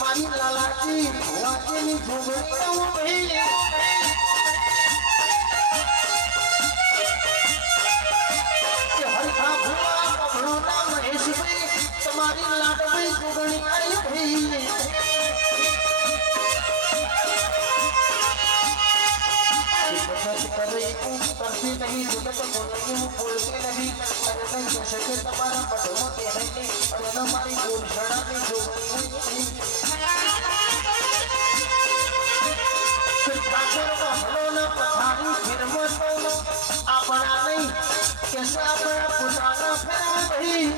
મારી લાલાજી વાંચેની જોગણી તમારી લાડવી જોગણી આવી કરતી નહીં જગત બોલવું બોલતી નહીં અને નહીં જશે કે તમારા પટમાં પહેરે નહીં અને મારી ગોળશાળાની જોગણી પથારી ફિરમત આપણા નહીં કેસે આપણા પોતાના ફેરવા નહીં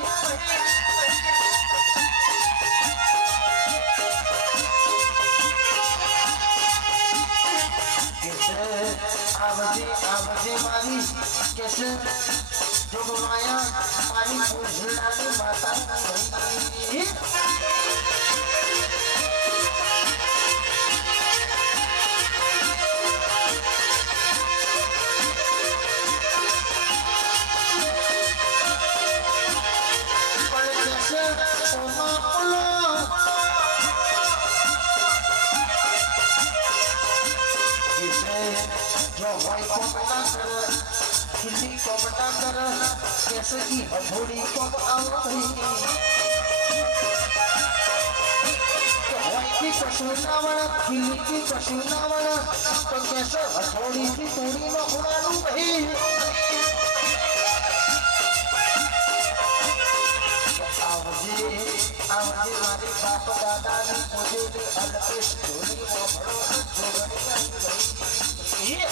आवजे मारी कैसे जो माया मारी भूषणानी माता भई पर कैसे ओमा बोलो जो भाई को मना कर खिल्ली को मना कर कैसे की हथौड़ी को आओ भाई तो भाई की कसूना वाला खिल्ली की कसूना वाला तो कैसे हथौड़ी की तोड़ी में उड़ानू भाई आवजे आवजे मारे बाप दादा ने मुझे भी अल्पेश धोनी में भरो जोगड़ी आई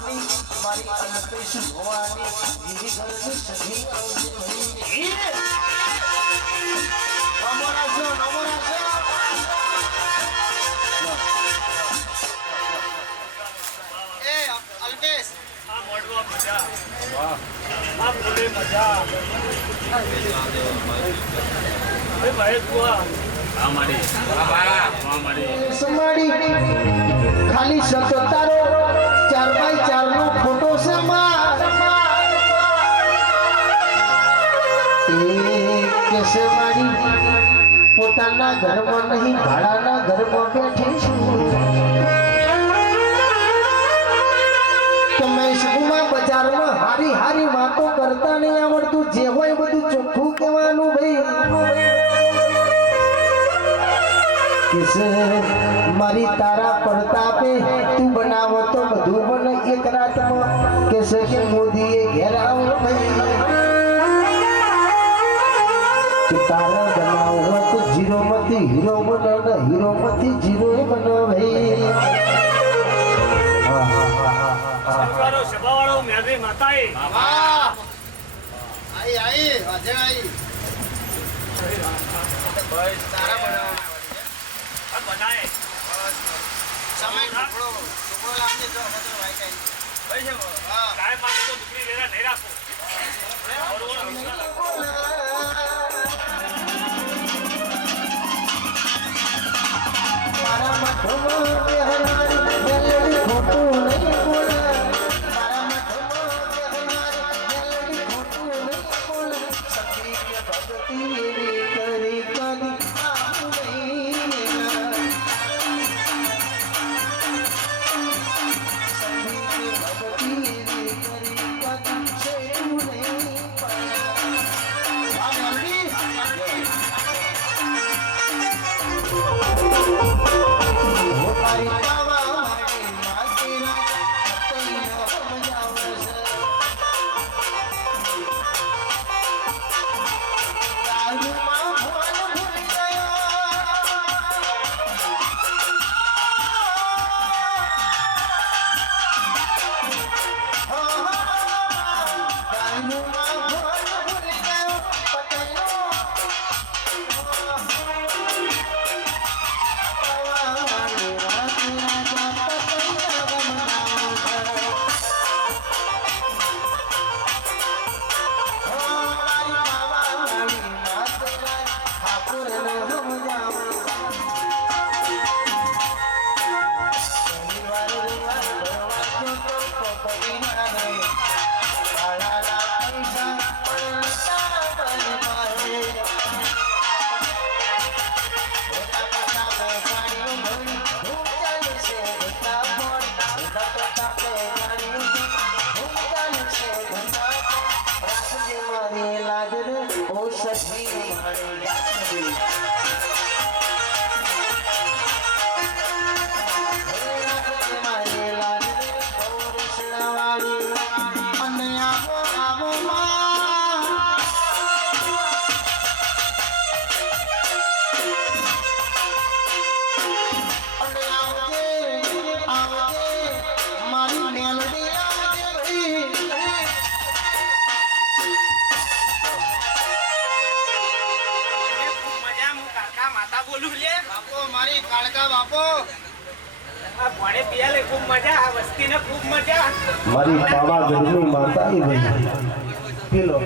भाई मारी अल्पेश भवानी यही घर में सभी आवजे भाई नमोरा ए अल्पेश आ मोडवा मजा वाह आप बोले मजा ए भाई बुआ हमारी समाड़ी खाली सततारो 4x4 નો ફોટો છે કેસે મારી પોતાના ઘરમાં નહીં ભાડાના ઘરમાં બેઠી છું તમે સુમા બજારમાં હારી હારી વાતો કરતા નહીં આવડતું જે હોય બધું ચોખ્ખું કહેવાનું ભાઈ किसे मारी तारा प्रतापे तू बनावो तो बधु बन एक रात में છે કે મોદીએ ઘેરાવ તારા બનાવ તો જીરો માંથી હીરો બનો હીરો માંથી જીરો બનો ભાઈ સભાવાળો મેરી માતાએ આઈ આઈ વાજે આઈ બસ તારા બનાવવા બનાય સમય ટુકડો લાવજે જો મતલબ ભાઈ કઈ ભાઈ છે હા કાય માટે તો દીકરી વેરા નહીં રાખો મારા મઠમાં બેહનારી મેલડી ખોટું નહીં બોલે મારા મઠમાં બેહનારી મેલડી ખોટું નહીં બોલે સંગીત ભક્તિ એવી કરી કદી આવું નહીં સંગીત ભક્તિ એવી કરી કદી છેડું નહીં બોલું લે બાપો મારી કાળકા બાપો આ પાણી પીયાલે ખૂબ મજા આ વસ્તીને ખૂબ મજા મારી પાવા ગરમી માતા આવી ભાઈ પીલો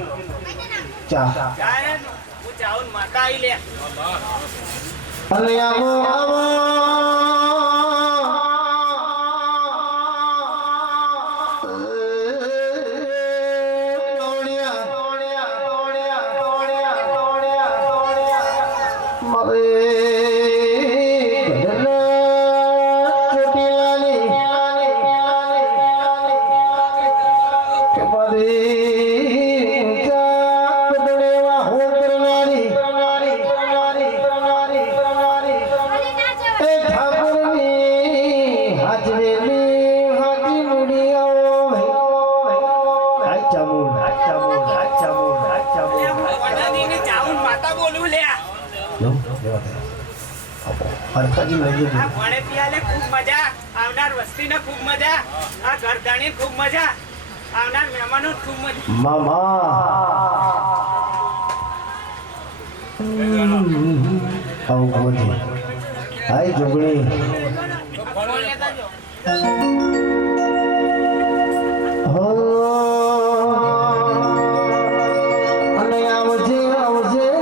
ચા ચાય હું ચાઉન માતા આવી લે અને આવો આવો ખૂબ મજા આવનાર વસ્તીને ખૂબ મજા આ ઘરધાણી ખૂબ મજા આવનાર મહેમાનો ખૂબ મજા મામા આવું ગોજી હાય જોગણી અને આવજે આવજે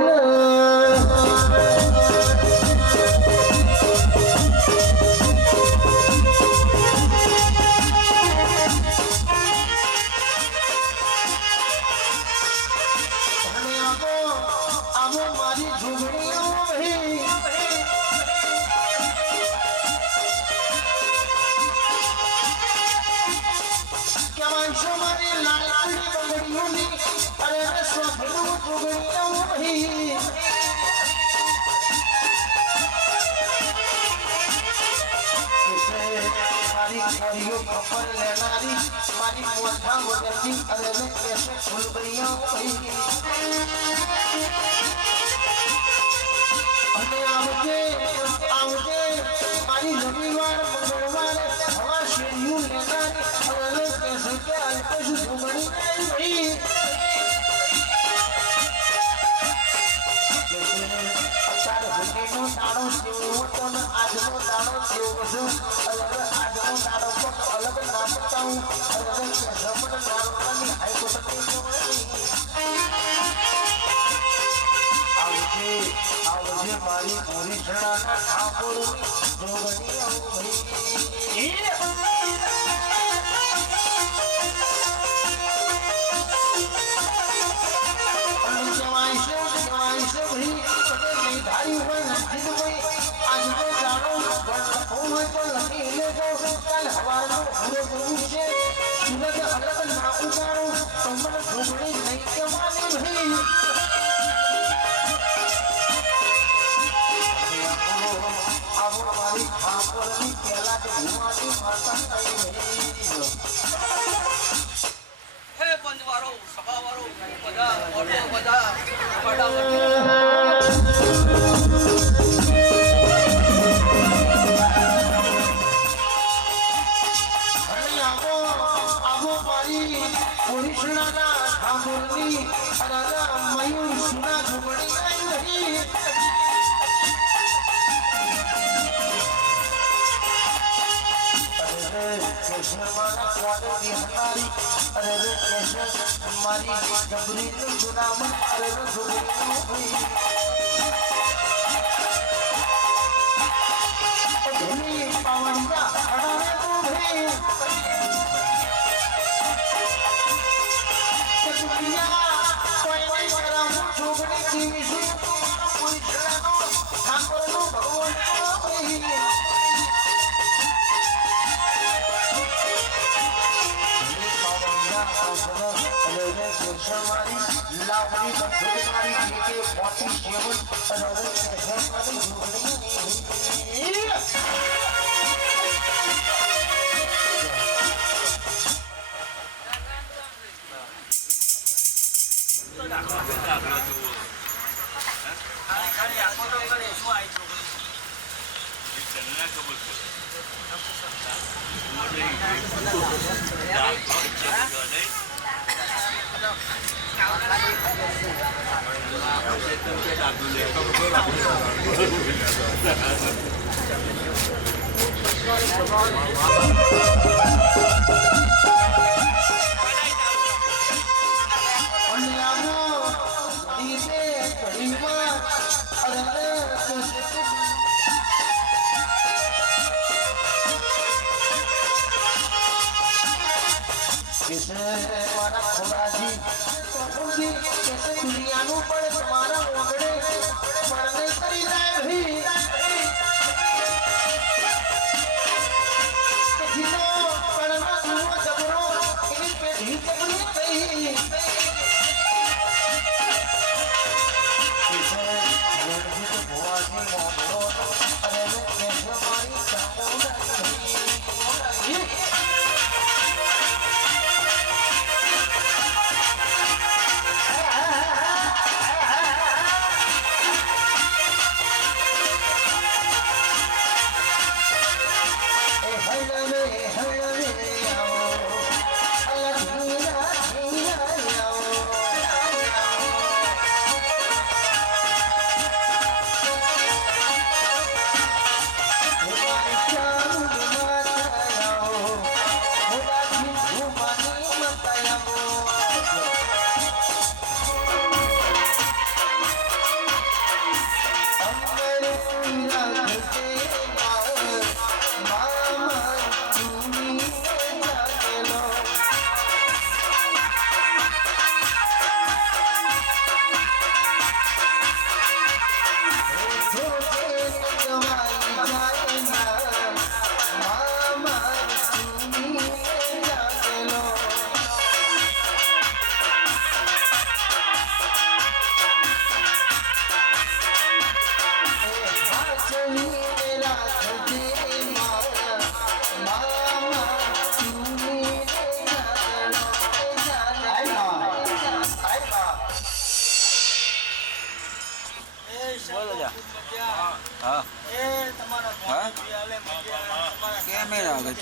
કોરીઓ ખબર લેનારી મારી મોઢા વગરની અરે કેસે ફૂલબરિયા ભાઈ અને આવજે આવજે મારી રવિવાર મંગળવારે હવા શેરીયું લેનારી અરે કેસે કે અલ્પેશ સુમણી ભાઈ દાડો જેવો હતો ને આજનો દાડો જેવો છે આજનો દાડો પણ અલગ ના બતાવું રમણ નારવાની હાઈકોર્ટની આવજે આવજે મારી પૂરી જણાના ઠાકોરની જોગણી આવું હે બંધવાળો સભાવાળો બધા ઓટો બધા પડાવો ઓરિજિનલના ઠાકોરની રાજા મયુર સુના ઝુમણી નહીં કેશરવાના કોડની હનારી અરે કેશર મારી ગબરીનું સુનામન અરે ઝુમણીનું ભઈ ધની પાવડિયા અડાવે તું ભઈ લાવણી બંધુરી મારી જીકે 「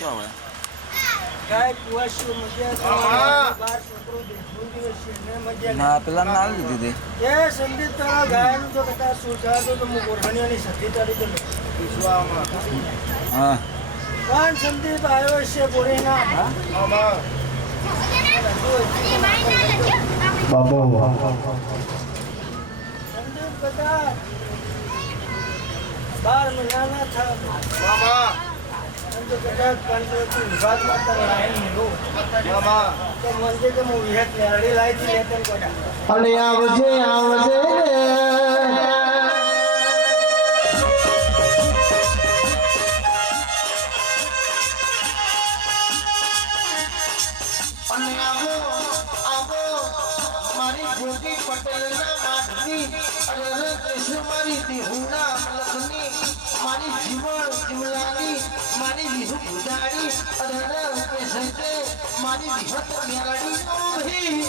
ક્યાં હોય ગાય કુવાશી મજા હા. બાર છોકરો દેખું દિવસ છે ને મજા ના પેલા ના આવી દીધી એ સંદીપ તારા ગાયનું તો કદાચ સોચા તો હું ગોરખણીઓની સતી તારી તો વિશ્વામાં હા પણ સંદીપ આવ્યો છે બોરીના બાબુ સંદીપ કદાચ 12 મહિનાના થયા અને તો કદાચ પંચાયતી વિભાગમાં તારે લાઈન મળ્યું તો મંદિર કે હું વિહત મેળવી લાવી હતી લેતન કદાચ અને આવજે આવજે અને આવો આવો મારી જ્યોતિ પટેલના માથની અને કૃષ્ણ મારી દેહુના લખની મારી જીવન જીવલાની મારી વિહુ ગુજારી અને સંતે મારી વિહત મેળડી ઓહી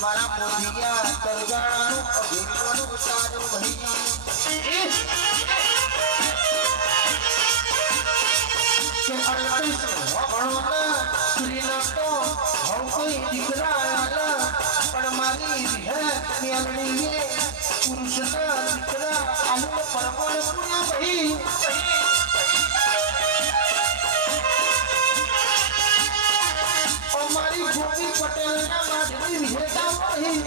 મારા મોઢિયા કરગાણાનું અભિનવનું ઉતારું ભઈ કે અડતીસ વગણોના શ્રીલંકો હવ કોઈ દીકરા લાલા પણ મારી વિહત મેલડીએ પુરુષના દીકરા આનું પરમણ પુણ્ય ભઈ મારી જ્યોતિ પટેલના માધવી વિહેતા વહી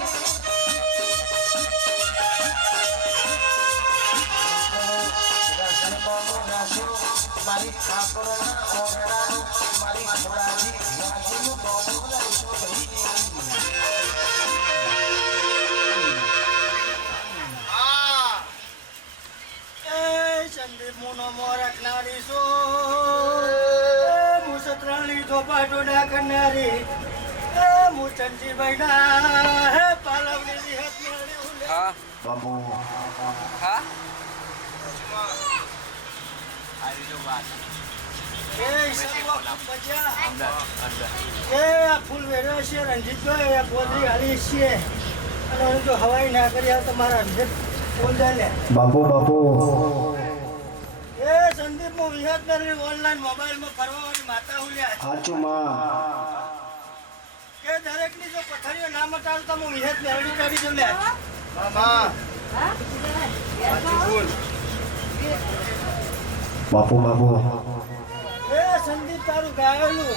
મારી ઠાકોરના ઓરડાનું મારી ખોડાજી વાજીનું ગોમું લાઈશો સંદીપ મુનો મોરખનારી સો મુસત્રાણી ધોપાટોડા કરનારી મુચનજીભાઈ ના હે પાલવની વિહત મેળવી હા બાબુ હા એ ઈશ્વર બજા એ આ ફૂલ વેર્યો છે રંજીતભાઈ આ બોલી હાલી છે અને હું તો હવાઈ ના કર્યા તમારા રંજીત ફૂલ જાય બાબુ બાબુ એ સંદીપ હું વિહત મેળવી ઓનલાઈન મોબાઈલમાં ફરવાની માતા હુલ્યા સાચું માં કે દરેકની જો પથારીઓ ના મટાડું તો હું વિહત મેળવી કરી દઉં લે બાપુ બાબુ એ સંદીપ તારું ગાયેલું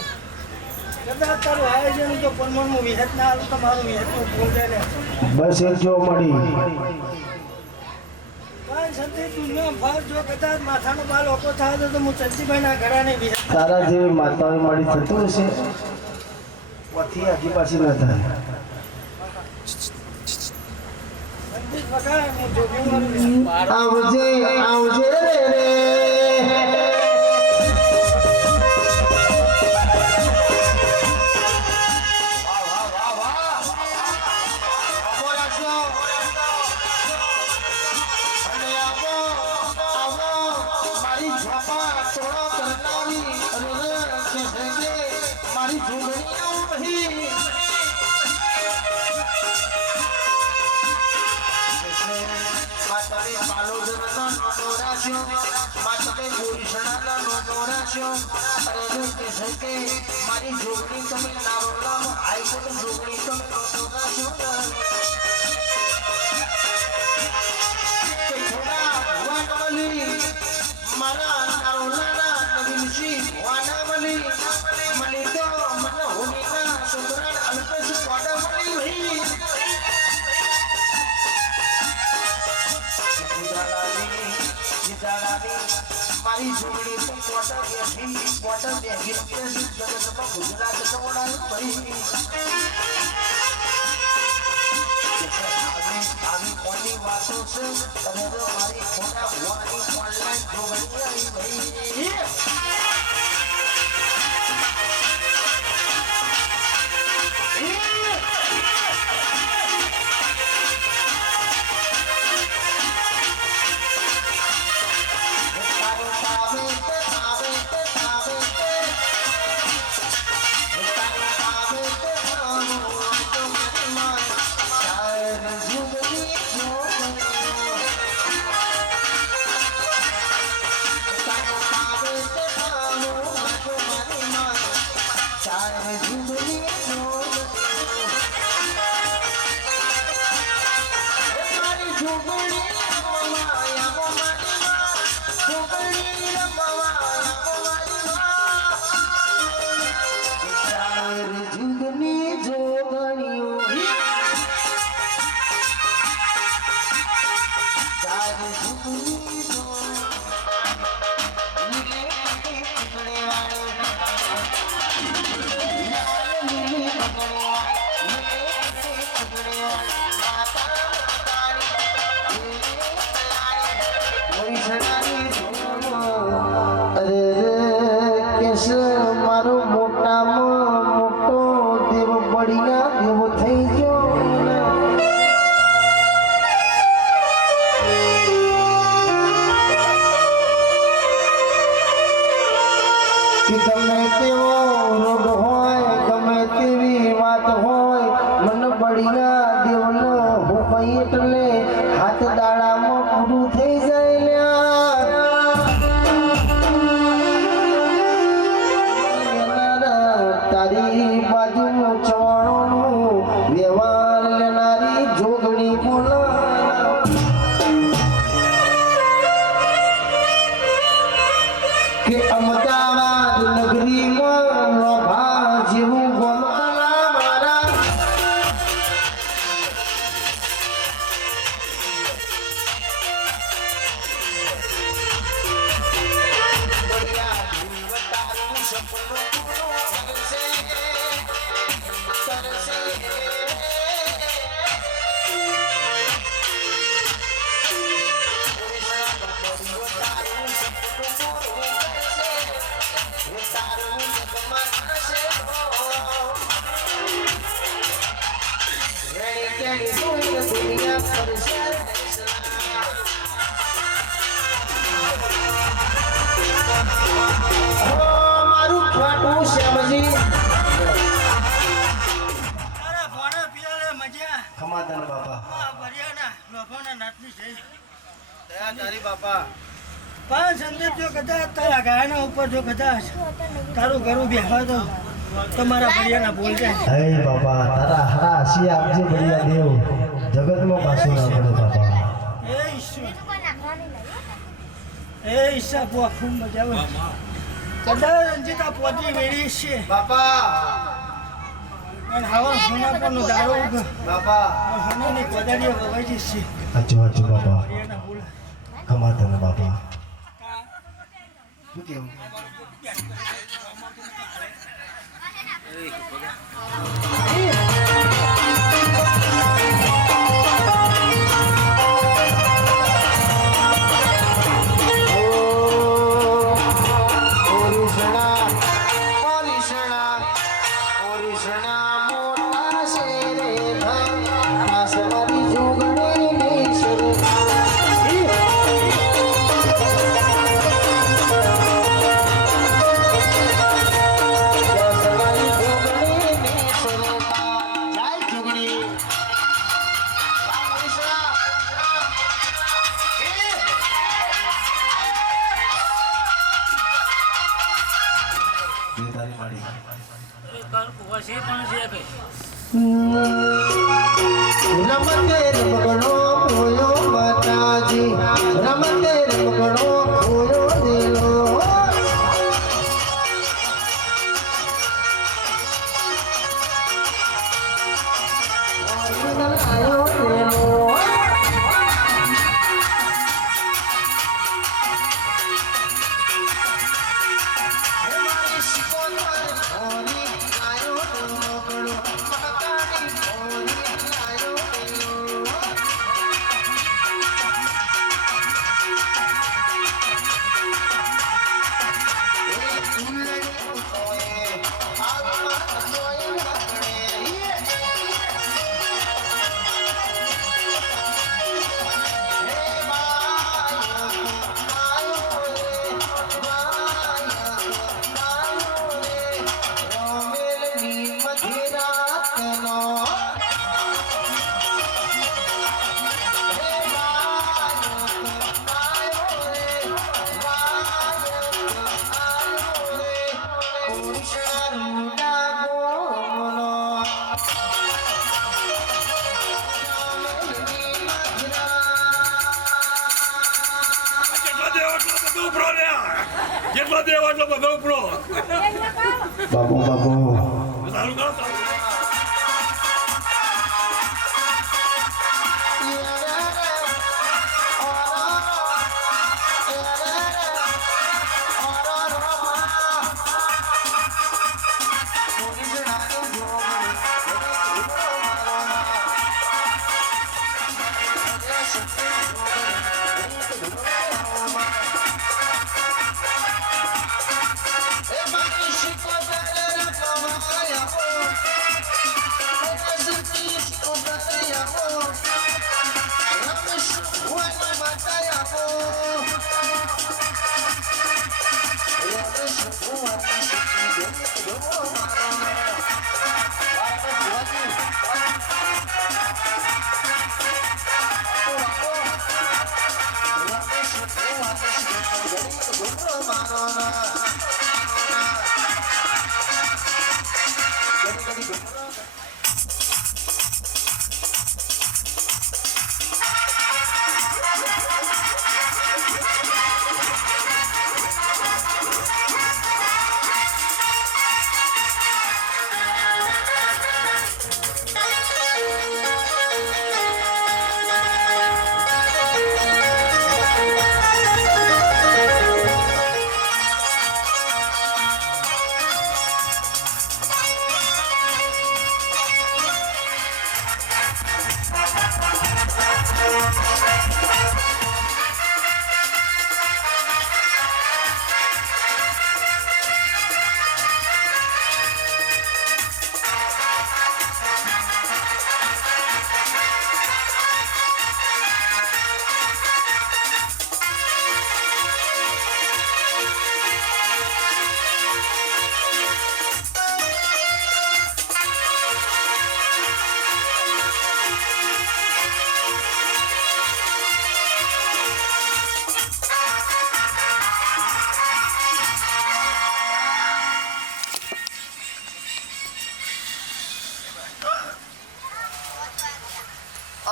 કદાચ તારું આયોજન જો પણ હું વિહત ના આવું તો મારું વિહતનું ફૂલ જાય બસ એક જો મળી પણ સંદીપ દુનિયા ફાર જો કદાચ માથાનો બાલ ઓકો થાય તો હું ચંદીભાઈના ઘરાને વિહત તારા જેવી માતાઓ મળી થતું હશે પછી હજી પાછી ન થાય સંદીપ વગર હું જોગી મારું આવજે આવજે રે મારી જોગણીઓ વહી માતાએ પાલોદરના નોનો રાખ્યો માતાએ બોરીસણાના નોનો રાખ્યો અરે કે સકે મારી જોગણી તમે નારોલામાં આઈકોટ જોગણી તમે નોનો રાખ્યો કે થોડા વાનવલી મારા નારોલાના નવીનસી વાનવલી મને તો મને હોલીના સુંદરાન અલ્પેશ વાડવલી વહી મારી જોગણી તો ક્વાર્ટર બેસી જગતમાં ગુજરાત નવડાયું ભાઈ આવી કોની વાતો છે તમે તો મારી ખોટા ભુવાની ઓનલાઈન જોગણી આવી ભાઈ જોગણી રમવા આવો મારી માં જોગણી રમવા આવો મારી માં ચાર જુગની જોગણીઓ ચાર જુગની મારો મોટામાં મોટો દેવ બળિયા દેવ થઈ ગયો કે ગમે તેવો રોગ હોય ગમે તેવી વાત હોય મન બળિયા દેવનો હું કઈ એટલે હાથ દાડામાં પૂરું થઈ જાય તારી બાજુ ચવાણોનું વ્યવહાર લેનારી જોગણી બોલા કે અમદાવાદ નગરીમાં લોભા જેવું ગોમતલા મારા મારું ખાટું શ્યામજી અરે ભોણા પિયાલે મજા ખમાદાન બાપા આ ભરિયાના લોભાના નાતની છે દયા તારી બાપા પાંચ અંદર જો કદાચ તારા ગાયના ઉપર જો કદાચ તારું ઘરું બેહવા તો તમારા ભરિયાના બોલ જાય હે બાપા તારા હરા હસી આપજે બળિયા દેવ જગતમાં પાછું ના પડે બાપા એ ઈશ્વર એ ઈશા બુઆ ખૂબ મજા આવે કદાચ રંજીતા પોતી વેરી છે બાપા અને હવા હોના પરનો દારો ઉગ બાપા હોનાની કોદારીઓ વવાઈ જશે હાચું હાચું બાપા ભરિયાના બોલ ખમાદાન બાપા શું કેવું રમતે રમગણો ખોયો માતાજી રમતે રમગણો ખોયો દેલો આયો દેલો આયો જેટલો દેવો એટલો બધો ઉપડો. બાપુ બાપુ સારું કરો સારું.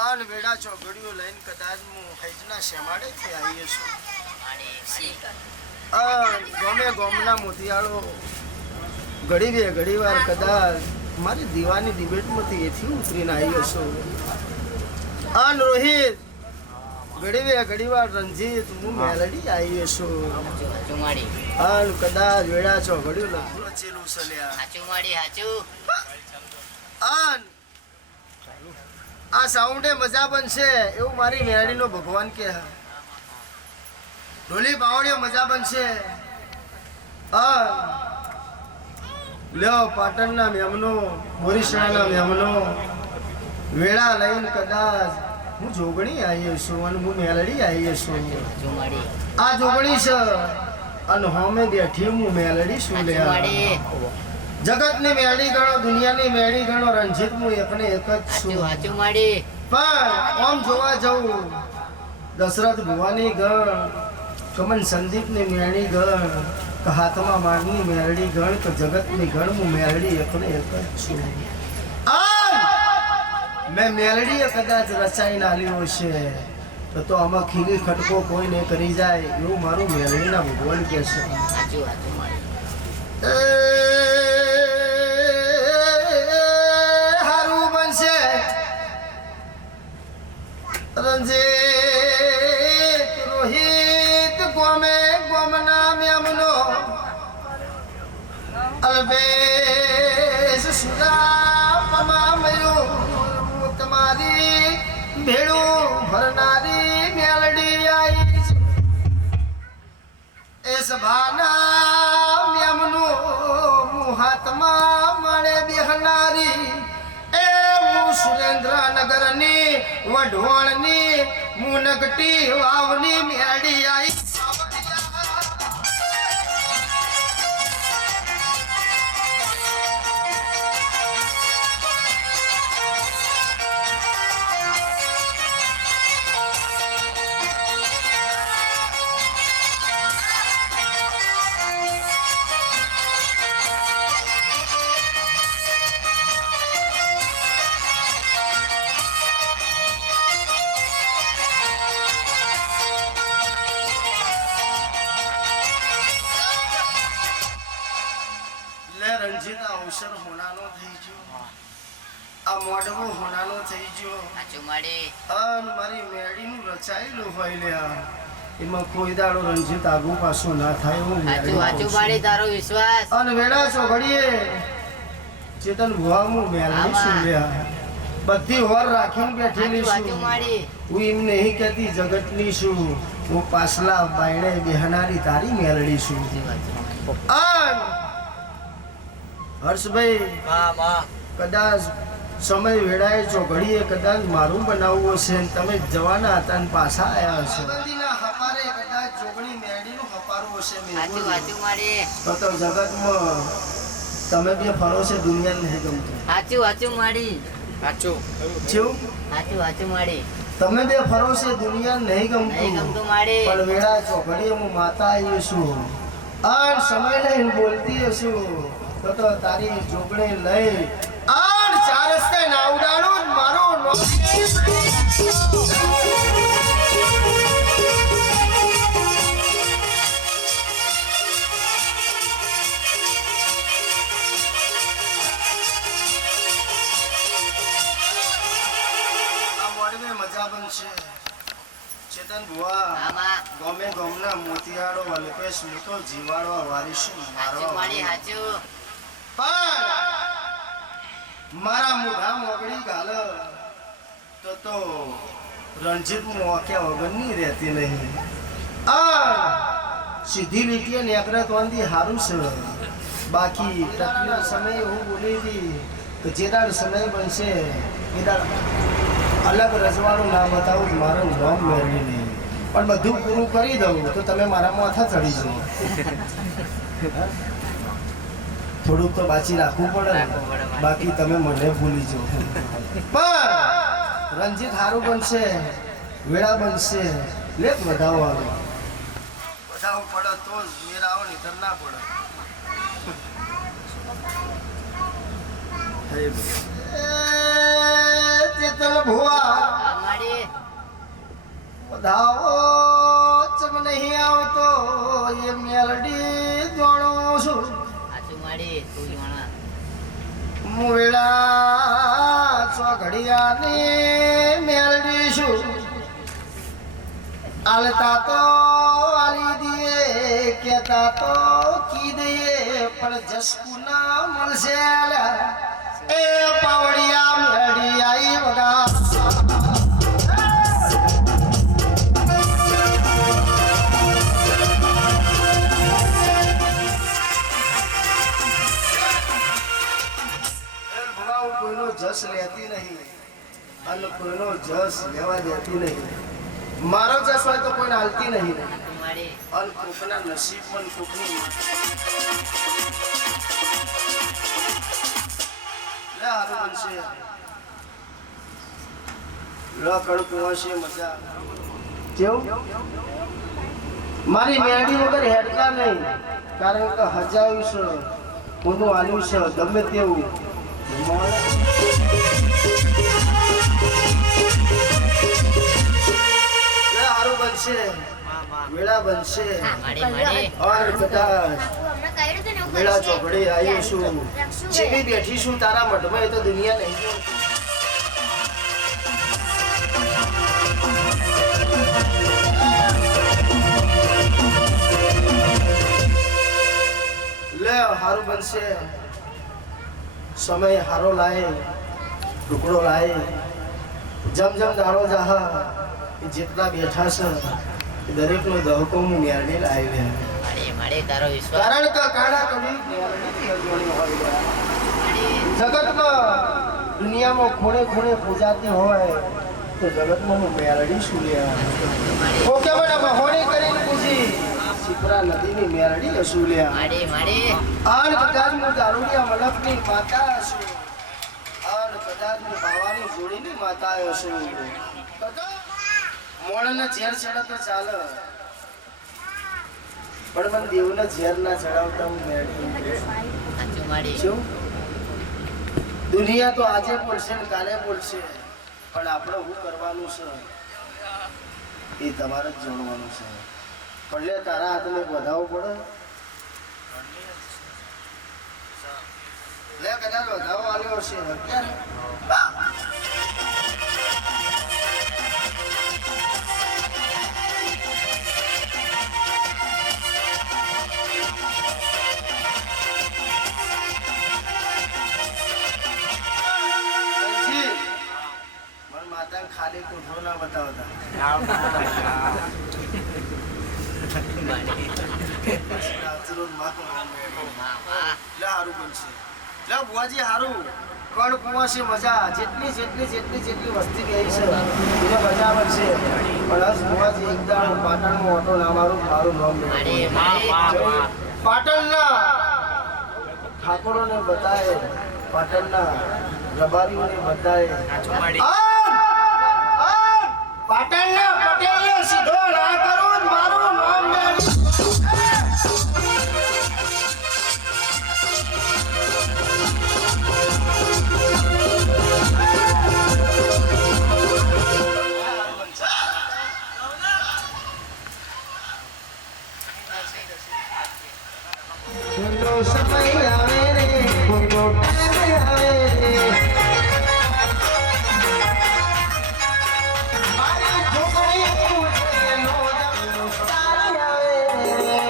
આન વેડા ચોઘડીઓ લઈને કદાચ હું હૈજના શેમાડેથી આવીએ છું. ગમે ગોમના મોતિયાળો ઘડી વાર કદાચ મારી દીવાની ડિબેટમાંથી એથી ઉતરીને આવ્યો છું. આન રોહિત ઘડી વાર રંજીત હું મેલડી આવ્યો છું. આન કદાચ વેડા ચોઘડીઓ લખું ચેલું સલ્યા આન આ સાઉન્ડે મજા બનશે એવું મારી મેળડીનો ભગવાન કે ઢોલી પાવડીઓ મજા બનશે. લ્યો પાટણના મેમનો બોરીસણાના મેમનો વેળા લઈને કદાચ હું જોગણી આવ્યો છું અને હું મેલડી આવ્યો છું. આ જોગણી છે અને હોમે બેઠી હું મેલડી છું. જગતની મેળી ગણો દુનિયાની મેળી ગણો રણજીત હું એકને એક જ છું. પણ આમ જોવા જવું દશરથ ભુવાની ગણ કમન સંદીપની મેળી ગણ કે હાથમાં મારની મેળી ગણ કે જગતની ગણ હું મેળી એકને એક જ છું. મેં મેલડીએ કદાચ રચાઈને આલ્યો છે તો આમાં ખીલી ખટકો કોઈને કરી જાય એવું મારું મેલડીના ભગવાન કહે છે. રંજીત રોહિત ગોમે ગોમના મેમનો અલ્પેશ સુરા પમામયો તમારી ભેડું ભરનારી મેલડી આવી છે. એ સભાના મેમનું હાથમાં મળે બેહનારી સુરેન્દ્રનગરની વઢવાણની મુનગટી વાવની મેળી આવી. અવસર હોનાનો થઈ ગયો, આ મોઢવો હોનાનો થઈ ગયો, સાચું માડી અને મારી મેળીનું રચાયેલું હોય લ્યા એમાં કોઈ દાડો રંજીત આગુ પાછું ના થાય એવું સાચું સાચું માડી તારો વિશ્વાસ અને વેળા ચોઘડીએ ચેતન ભુવા હું મેળવી છું લ્યા બધી હોર રાખીને બેઠેલી સાચું છું માડી હું એમ નહીં કહેતી જગતની છું હું પાછલા બાયણે બેહનારી તારી મેળડી છું અને હર્ષભાઈ કદાચ સમય વેળાએ ચોઘડીએ કદાચ મારું બનાવવું હશે ને તમે જવાના હતા ને પાછા આવ્યા હશે હમારે કદાચ ચોઘડી મેળડીનું હપારું હશે સાચું સાચું માડી તો જગતમાં તમે બે ફરો છે દુનિયા નહીં ગમતું સાચું સાચું માડી સાચું જેવું સાચું સાચું માડી તમે બે ફરો છે દુનિયા નહીં નહીં ગમતું ગમતું માડી પણ વેળા ચોઘડીએ હું માતા આવી છું અને સમય લઈને બોલતી હશું તો તારી જોગણી લઈ આન ચાર રસ્તે નાવડાનું મારું મજા બનશે ચેતન ભુવા આમાં ગમે ગમના મોતિયાળો અલ્પેશ હું તો જીવાડો વારીશું સાચું માડી સાચું પણ મારા મોઢા મોગડી ગાલ તો રણજીત મોક્યા વગરની રહેતી નહીં આ સીધી લીટીએ નેકરત વાંધી હારું છે બાકી ટકનો સમય એવું બોલી હતી કે જે દાડ સમય બનશે એ દાડ અલગ રજવાડું ના બતાવું મારું નામ મેળવી નહીં પણ બધું પૂરું કરી દઉં તો તમે મારા માથા ચડી જાઓ થોડુંક તો બાચી રાખવું પડે ને. બાકી તમે મને ભૂલી જાઓ પણ રણજીત હારું બનશે વેળા બનશે લેખ વધાવો આવે વધાવો પડે તો જ મેળાવો નીતર ના પડે ચેતન ભુવા હા માડી વધાવો ચમ નહીં આવતો એ મેલડી જાણું છું સાચું માડી તું જાણા વેળા ચોઘડિયાની મેળવી છું આલતા તો આલી દઈએ કેતા તો કી દઈએ પણ જસકુ ના મળશે એ પાવડિયા મેળી આઈ વગા કોઈનો જસ લેતી નહીં અને કોઈનો જસ લેવા દેતી નહીં મારો જસ હોય તો કોઈને હાલતી નહીં સાચું માડી અને કોકના નસીબ પણ કોકની લે હારું બનશે રકડ કુવાશે મજા કેવું મારી મેડી વગર હેડતા નહીં કારણ કે હજાવ્યું છે કોનું આલ્યું છે ગમે તેવું હારું બનશે વેળા બનશે માડી માડી અને કદાચ વેળા ચોઘડી આવીશું જેવી બેઠીશું તારા મઢમાં એ તો દુનિયા નહીં જોતી. લે હારું બનશે સમય હારો લાય ટુકડો લાય જમ જમ દાડો જાહા જેટલા બેઠા છે એ દરેકનો દહકો હું મેળવી લાવી માડી માડી તારો વિશ્વાસ કારણ કે કાળા કડી જગતમાં દુનિયામાં ખૂણે ખૂણે પૂજાતી હોય તો જગતમાં હું મેળડી શું લ્યા ઓકે મને મહોણી કરીને પૂછી શિપ્રા નદીની મેળડી હશું લ્યા માડી માડી આન કદાચ હું દારૂડિયા મલકની માતા હશું આન કદાચ હું બાવાની જોડીની માતા હશું મોણને ઝેર ચડે તો ચાલે પણ મને દેવને ઝેર ના ચડાવતા હું મેળવી સાચું માડી શું દુનિયા તો આજે બોલશે ને કાલે બોલશે પણ આપણે શું કરવાનું છે એ તમારે જ જાણવાનું છે પણ લે તારા હાથને વધાવવો પડે લે કદાચ વધારો આવ્યો હશે અત્યારે માતા ખાલી કોઠો ના બતાવતા હારું બનશે લે બુઆજી હારું કણ કુવાસી મજા જેટલી વસ્તી ગઈ છે એને મજા બનશે પણ હસ બુઆજી એકદમ પાટણમાં ઓટો લાવવાનું મારું નામ પાટણના ઠાકોરોને બધાએ પાટણના રબારીઓને બધાએ પાટણના પટેલને સીધો ના કરું મારું નામ સમય આવે રે કોઈનો ટાઈમ આવે રે મારી છોકરી પૂછે નો તારી આવે રે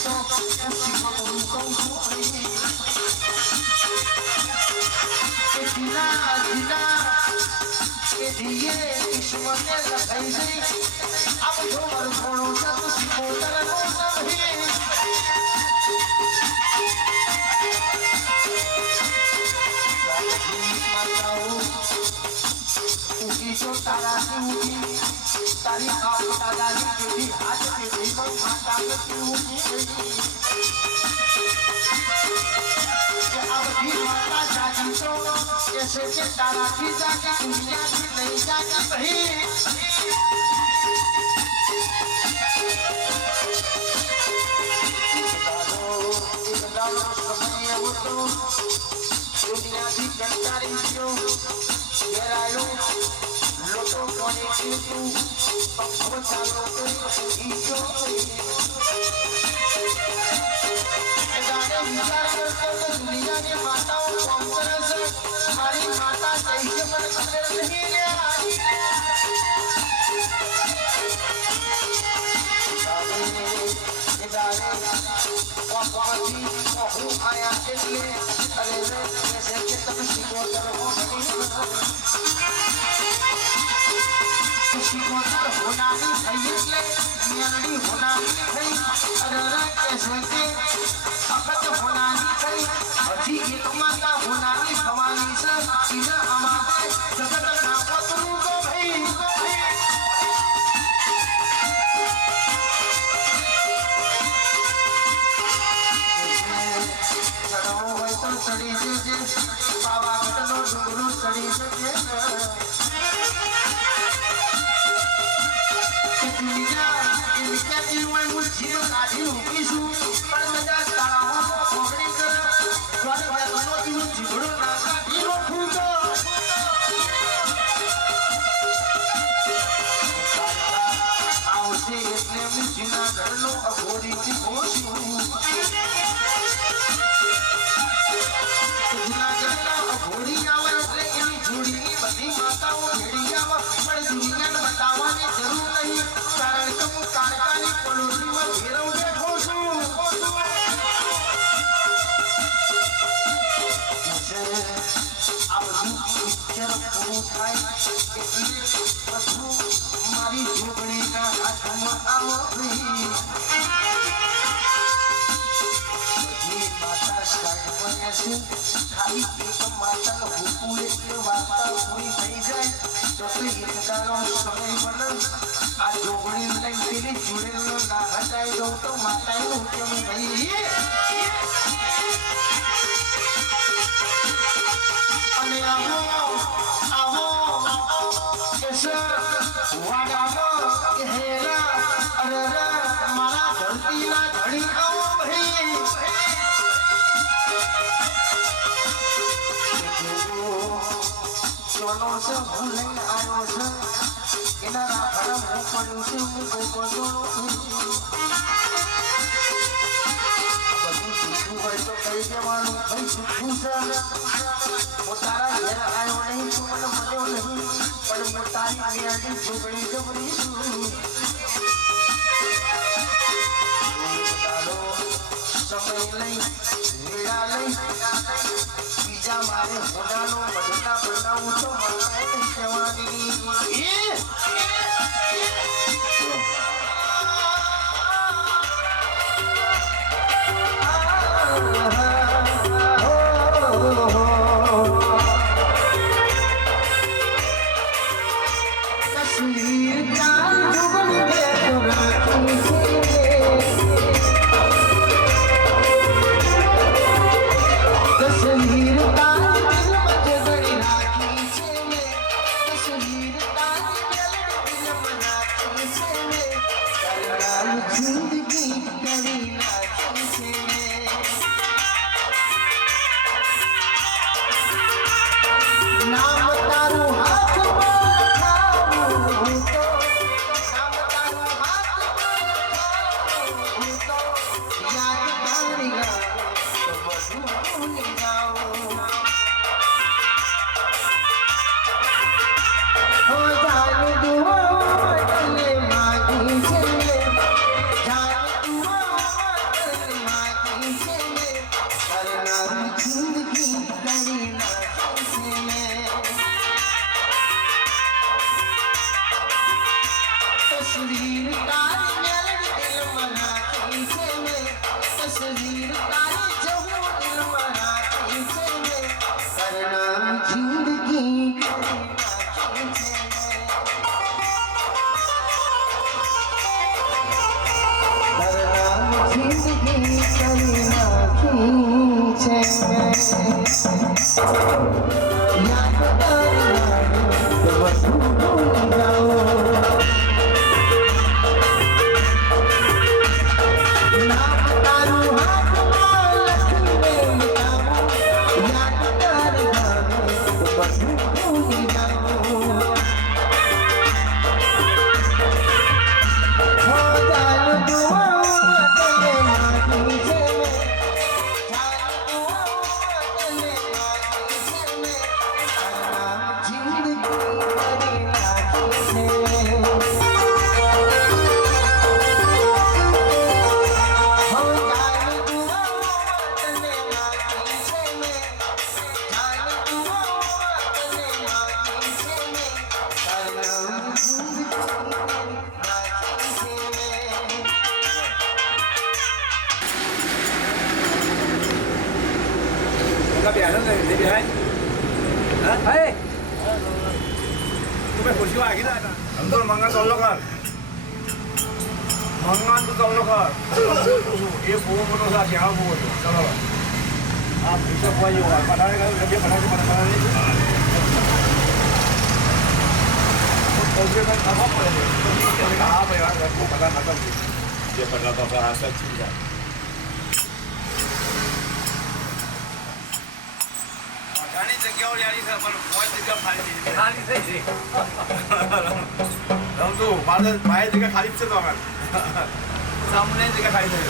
તો શીખો કરું કહું છું એ જીના એ જીએ ઈશ્વરને લખાઈ દઈ આપ જો મારું ઘણો છે તો શીખો તરનો સમહી માતાઓ ઉગી જો તારાથી ઉગી તારી આપતા દાદી જેવી હાથ જેવી માતા નથી ઉગી ગઈ अवधि माता जागी तो ऐसे के ताराथी जागी दुनिया की नहीं जागी भाई समय वो तो दुनिया की कंटारी क्यों घेरायो लोटो कोने की तू पंखो चालो तो ईचो दुनिया की माताओं हमारी माता कैसे मन खबर नहीं ले आया इसलिए अरे जैसे कि तुम शिकोतर होना नहीं सही इसलिए नियरड़ी होना नहीं सही अरे कैसे कि अखत होना नहीं सही अजी एक माता होना नहीं भवानी से सीधा हमारे जगत ना पतरू को भाई चढ़ी जे बाबा घटनो डुंगरू चढ़ी जे दुनिया इनके जीवन में जीवन आधी होगी सु पर मजा ताराओं को पकड़ी कर द्वार वालों जीवन जीवड़ो ना का हीरो फूटो आओ से इतने मुझना घरनो अघोरी की होशी घोड़ी आवे એટલે એની જોડીની બધી માતાઓ ભેડી આવે પણ દુનિયાને બતાવવાની જરૂર નહીં કારણ કે હું કારકાની પડોશીમાં ઘેરવ બેઠો છું આ બધું પિક્ચર પૂરું થાય એટલે બધું મારી જોગણીના હાથમાં આવો માતા સ્ટાર્ટ બને છે ખાલી એક માતા ભૂકું એટલે વાર્તા પૂરી થઈ જાય તો એકદાનો સમય બને આ જોગણી લઈ પેલી જોડેલો ના હટાઈ દઉં તો માતાનું કેમ ભાઈ અને આવો વાડામાં કહેલા અરે મારા ધરતીના ઘડી આવો ભાઈ સોનો છે હું લઈને આવ્યો છે એના રાફડા હું પડ્યું છે હું કોઈ ગોળો બધું જૂઠું હોય તો કહી દેવાનું ભાઈ જૂઠું છે હું તારા ઘેર આવ્યો નહીં તું મને મળ્યો નહીં પણ હું તારી મેળની જોગણી જબરી છું સમય લઈ વેળા લઈ બીજા મારે હોનાનો બદલા બનાવું તો મારે કહેવાની તસવીર તારી તસવીર તારી જવું દિલમાં રાખી છે મેં કરનાર જિંદગી કરી નાખી છે મેં કરનાર જિંદગી કરી નાખી છે મેં યાદ તારી તો બધું ભૂલી જાઓ નામ તારું હાથમાં લખીને મિટાવું યાદ તારી આવે તો બધું ભૂલી જાઉં હો જાન દુઆઓમાં તને માગી છે મેં જાન દુઆઓમાં તને માગી છે મેં તારા જિંદગી કરી નાખી છે Các bạn nó gì đi hay? Hả? Hey. Tụi mày khổ chịu ai cái này nè. Tôi mangan tolong kan. Mangan tu tolong kan. Ye buku mana sah siapa buku tu. Kalau. Bisa buat juga. Padahal kan dia padahal ni. Okey kan apa ni? Kita apa ya? Aku padahal nak tu. Dia padahal bahasa Cina. ઘણી જગ્યાઓ યારી છે પણ કોઈ જગ્યા ખાલી થઈ છે રમતું મારે મારી જગ્યા ખાલી જ છે તો અમે સામને જગ્યા ખાલી થઈ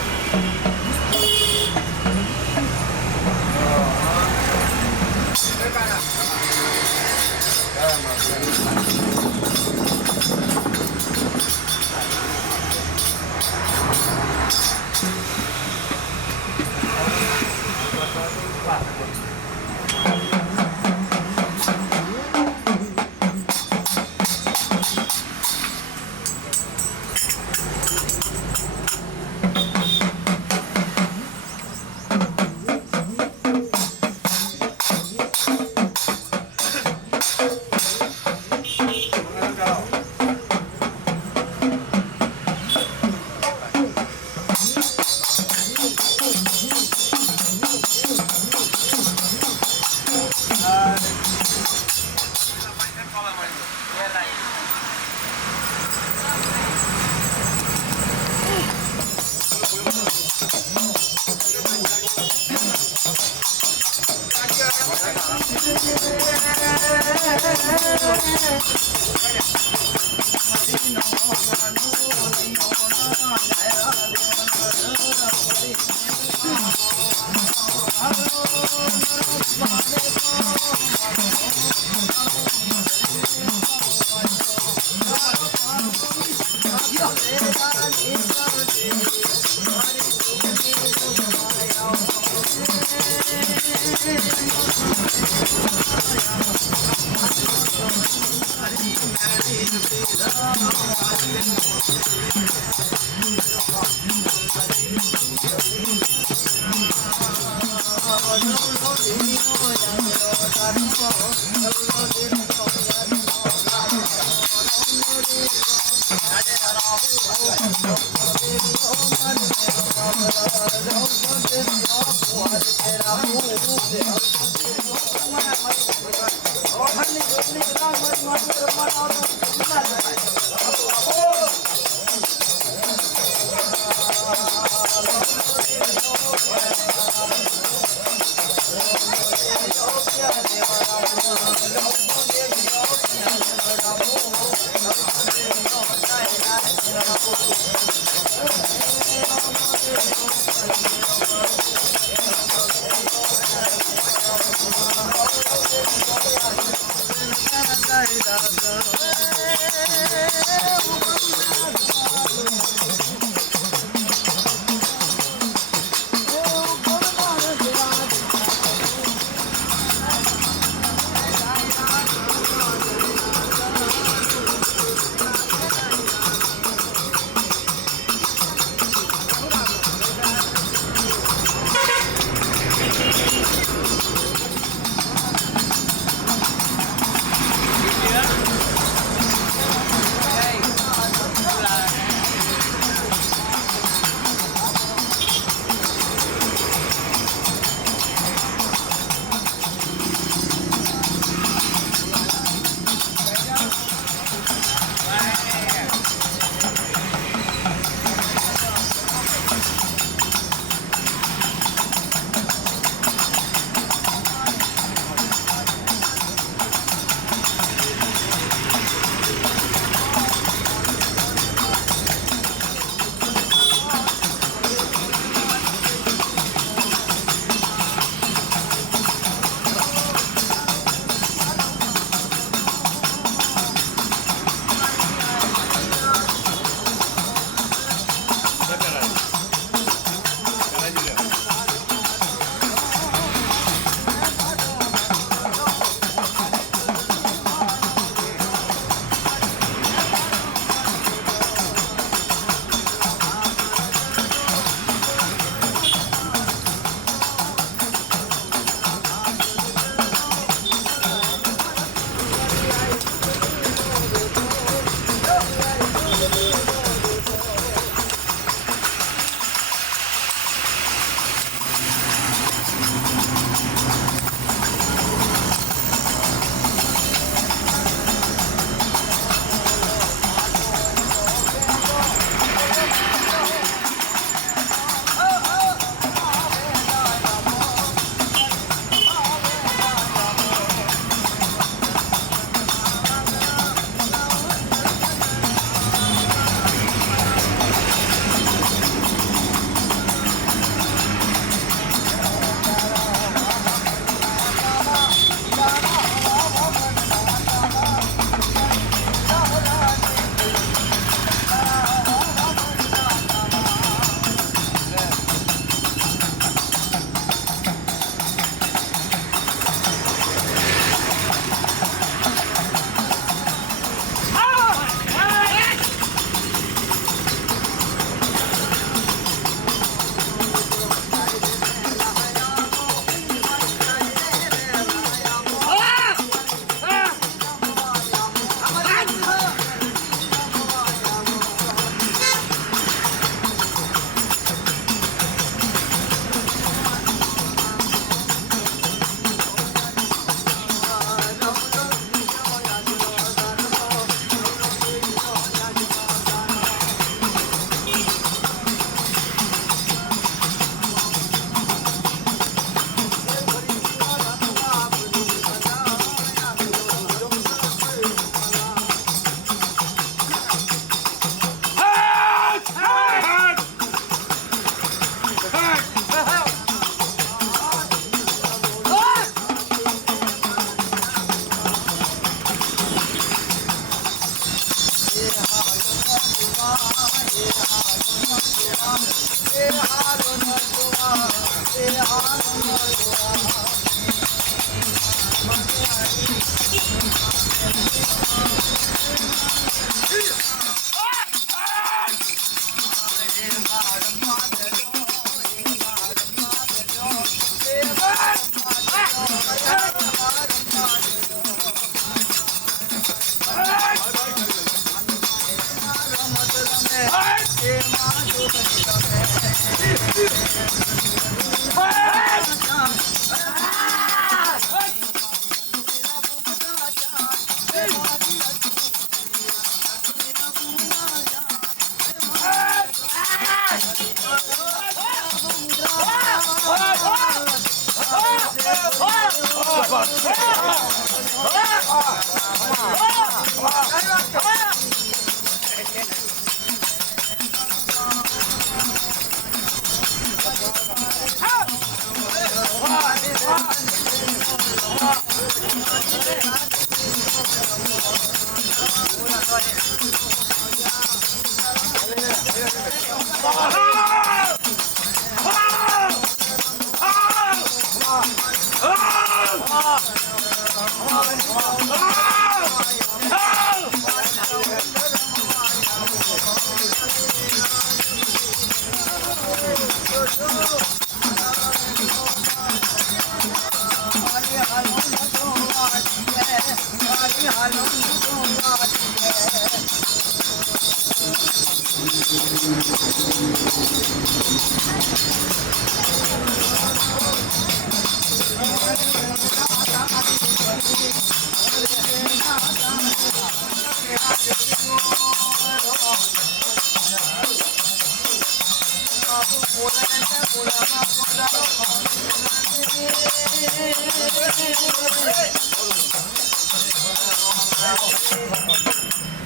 Hare Rama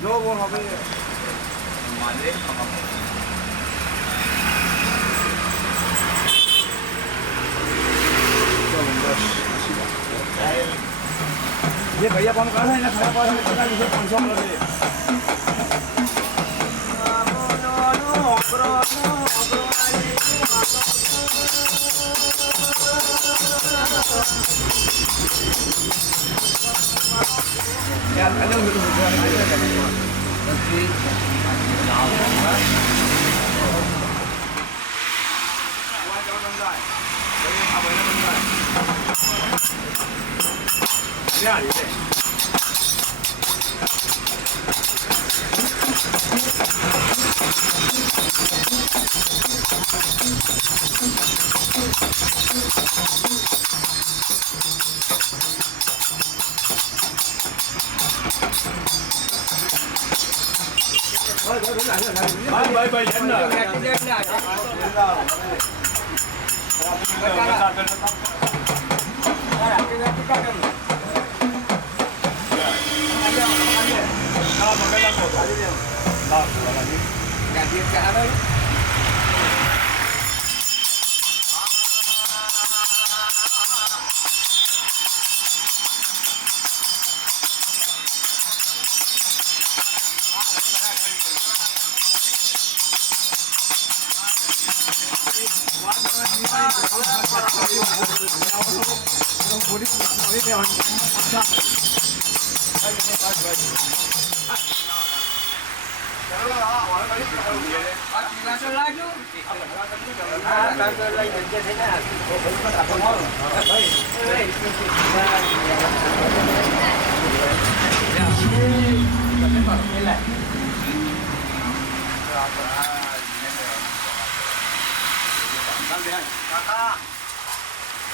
જો બોલ હવે મારે ये भैया कौन कर रहे हैं ना खड़ा पास में पता नहीं 500 वाला दे यार हेलो क्या है भाई भाई Kakak